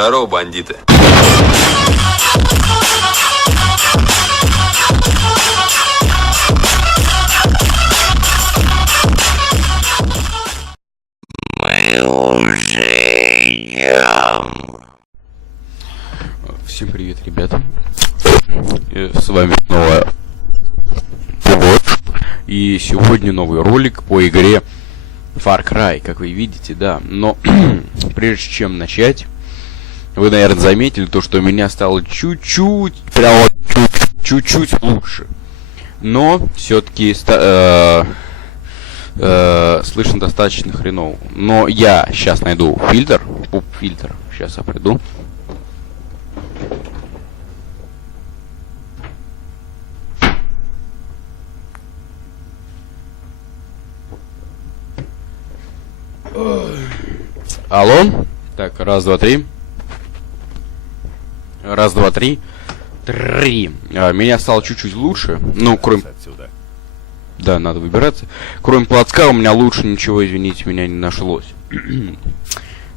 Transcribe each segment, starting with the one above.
Здорово, бандиты. Всем привет, ребята. С вами снова Пугоч. И сегодня новый ролик по игре Far Cry, как вы видите, да. Но прежде чем начать, вы, наверное, заметили то, что у меня стало чуть-чуть, прям чуть-чуть лучше. Но все-таки слышно достаточно хреново. Но я сейчас найду фильтр, поп-фильтр. Сейчас я приду. Алло. Так, раз, два, три. Раз, два, три. Три. Меня стало чуть-чуть лучше. Ну, кроме... Да, надо выбираться. Кроме плацка у меня лучше ничего, извините, меня не нашлось.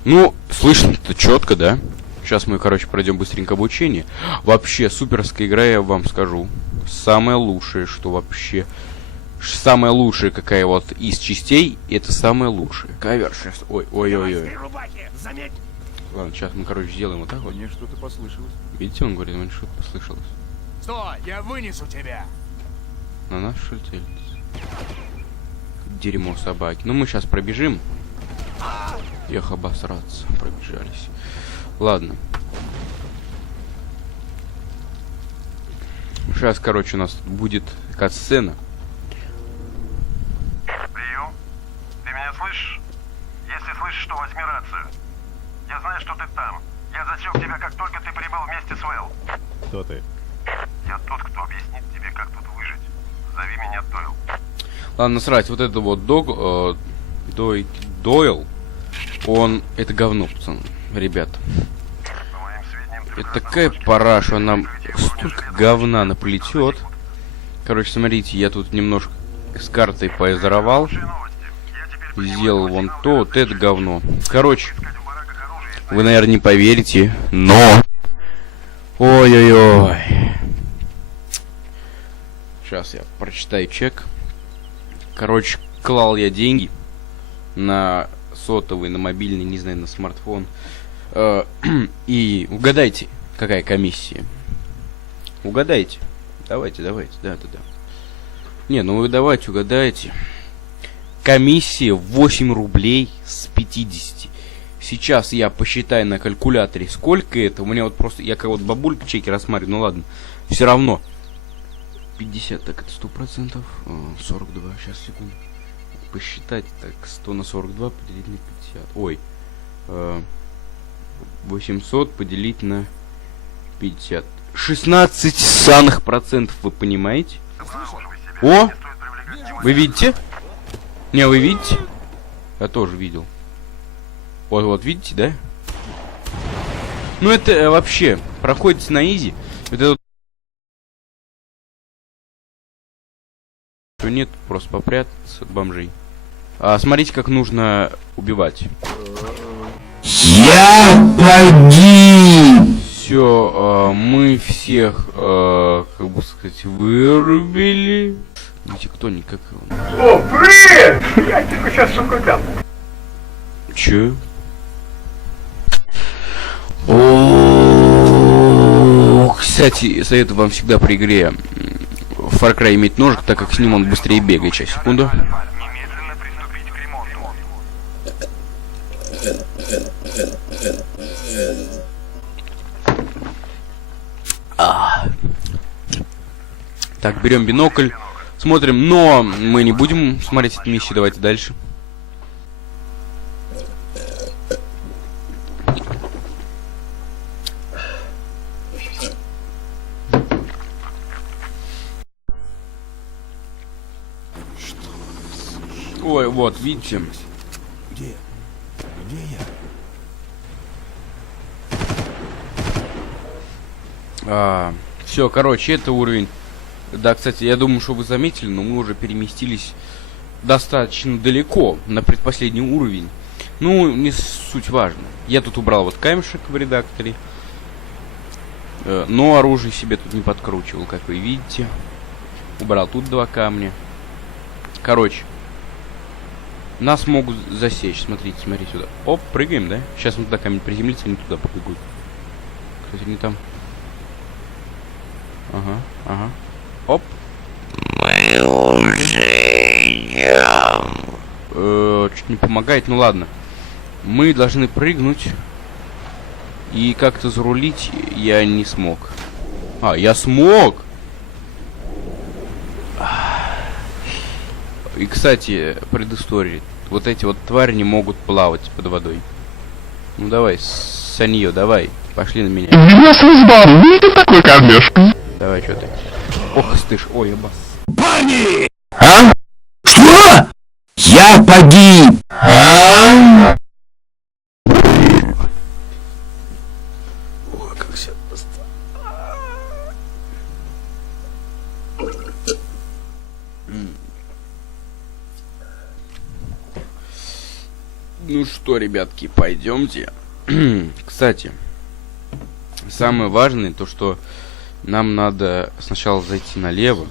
Ну, слышно-то четко, да? Сейчас мы, короче, пройдем быстренько обучение. Вообще, суперская игра, я вам скажу. Самое лучшее, что вообще... Самая лучшая какая вот из частей, это самая лучшая. Ковер сейчас. Ой-ой-ой. Ладно, сейчас мы, короче, сделаем вот так вот. Мне что-то послышалось. Видите, он говорит, мне что-то послышалось. Стой, я вынесу тебя. На нас что ли целится? Дерьмо собаки. Ну мы сейчас пробежим. Эх, обосраться. Пробежались. Ладно. Сейчас, короче, у нас будет кат-сцена. Прием. Ты меня слышишь? Если слышишь, то возьми рацию. Я знаю, что ты там. Я засек тебя, как только ты прибыл вместе с Вэл. Кто ты? Я тот, кто объяснит тебе, как тут выжить. Зови меня Дойл. Ладно, насрать, вот это вот Дойл, он, это говно, пацаны, ребята. По моим сведениям, ты Это такая параша, нам столько говна наплетет. Короче, смотрите, я тут немножко с картой поизоровал. Сделал вон то, вот это говно. Короче, вы, наверное, не поверите, но... Ой-ой-ой. Сейчас я прочитаю чек. Короче, клал я деньги на сотовый, на мобильный, не знаю, на смартфон. И угадайте, какая комиссия. Угадайте. Давайте, да. Не, ну вы давайте, угадайте. Комиссия 8 рублей с 50. Сейчас я посчитаю на калькуляторе, сколько это. У меня вот просто, я как вот бабулька чеки рассматриваю, ну ладно. Все равно. 50, так это 100%. 42, сейчас, секунду. Посчитать, так, 100 на 42 поделить на 50. Ой. 800 поделить на 50. 16 саных процентов, вы понимаете? О! Вы видите? Не, вы видите? Я тоже видел. Вот видите, да? Ну это вообще проходит на изи. Это нет, просто попрятаться от бомжей. Смотрите, как нужно убивать. Я погиб! Все, мы всех, как бы сказать, вырубили. Видите, кто никак. О, привет! Я тебе сейчас сука дам. Че? Кстати, советую вам всегда при игре Far Cry иметь ножик, так как с ним он быстрее бегает. Сейчас, секунду. Немедленно приступить к ремонту. Так, берем бинокль, смотрим, но мы не будем смотреть эту миссию, давайте дальше. Ой, вот, видите? Где я? Все, короче, это уровень. Да, кстати, я думаю, что вы заметили, но мы уже переместились достаточно далеко на предпоследний уровень. Ну, не суть важно. Я тут убрал вот камешек в редакторе. Но оружие себе тут не подкручивал, как вы видите. Убрал тут 2 камня. Короче. Нас могут засечь. Смотрите, смотри сюда. Оп, прыгаем, да? Сейчас мы туда камень приземлится, они туда побегут. Кстати, не там. Ага, ага. Оп. Чуть не помогает, ну ладно. Мы должны прыгнуть. И как-то зарулить я не смог. А, я смог! И, кстати, предыстория. Вот эти вот твари не могут плавать под водой. Ну давай, Саньё, давай. Пошли на меня. Ты такой кормежка. Давай, что ты? Ох, стыш. Ой, бас. Парни! А? Что? Я погиб! А? Ой, как все просто. Ну что, ребятки, пойдемте. Кстати, самое важное то, что нам надо сначала зайти налево.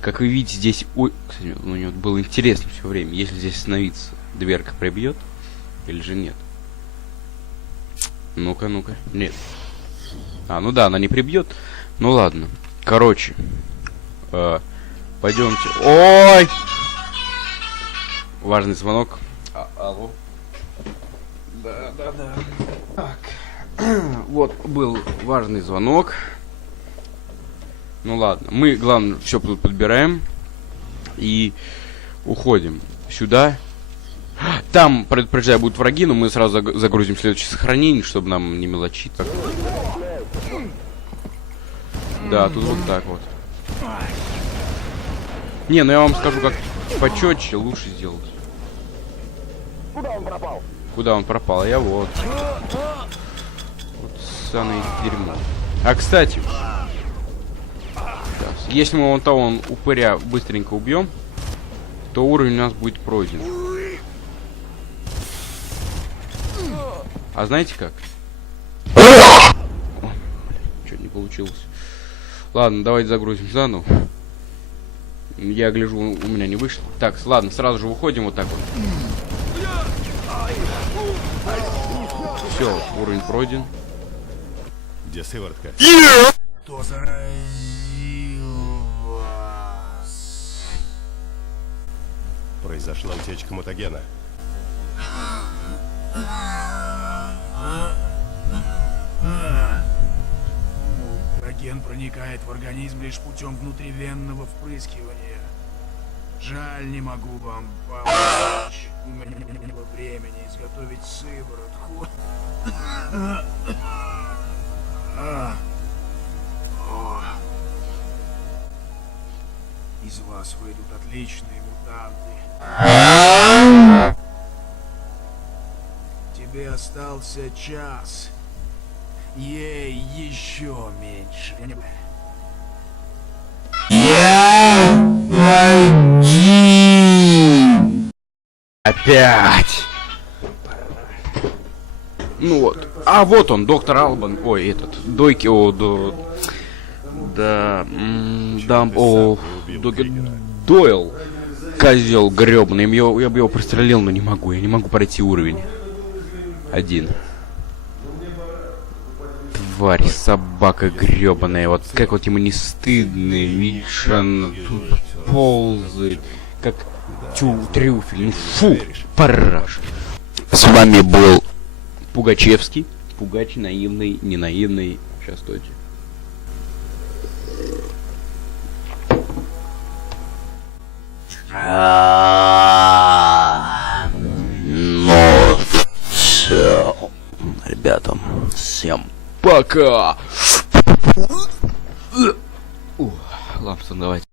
Как вы видите, здесь... Ой, кстати, у него было интересно все время. Если здесь остановиться, дверка прибьет или же нет? Ну-ка, ну-ка. Нет. А, ну да, она не прибьет. Ну ладно. Короче. Пойдемте. Ой! Важный звонок. Алло. Да. Так. Вот был важный звонок. Ну ладно. Мы, главное, все тут подбираем. И уходим сюда. Там, предупреждаю, будут враги, но мы сразу загрузим следующее сохранение, чтобы нам не мелочить. Да, тут вот так вот. Не, ну я вам скажу, как почетче лучше сделать. Куда он пропал? А я вот. Вот ссаное дерьмо. А, кстати, если мы вон того упыря быстренько убьем, то уровень у нас будет пройден. А знаете как? Чё не получилось. Ладно, давайте загрузим заново. Я гляжу, у меня не вышло. Так, ладно, сразу же выходим вот так вот. Все, уровень пройден. Где сыворотка? Кто заразил вас? Произошла утечка мутагена. Мутаген проникает в организм лишь путем внутривенного впрыскивания. Жаль, не могу вам помочь. У меня не было времени изготовить сыворотку. Из вас выйдут отличные мутанты. Тебе остался час. Ей еще меньше. Я погиб! Опять! Ну вот. А вот он, доктор Албан. Ой, этот. Дойки, Дойл. Козел гребаный. Я бы его пристрелил, но не могу. Я не могу пройти уровень. 1. Тварь, собака гребаная. Вот как вот ему не стыдно. Видишь, он тут ползает. Как трюфель. Ну фу, параш. С вами был Пугачевский. Пугач наивный, не наивный. Сейчас, стойте. Ну, все. Ребята, всем пока. Лампсон, давайте.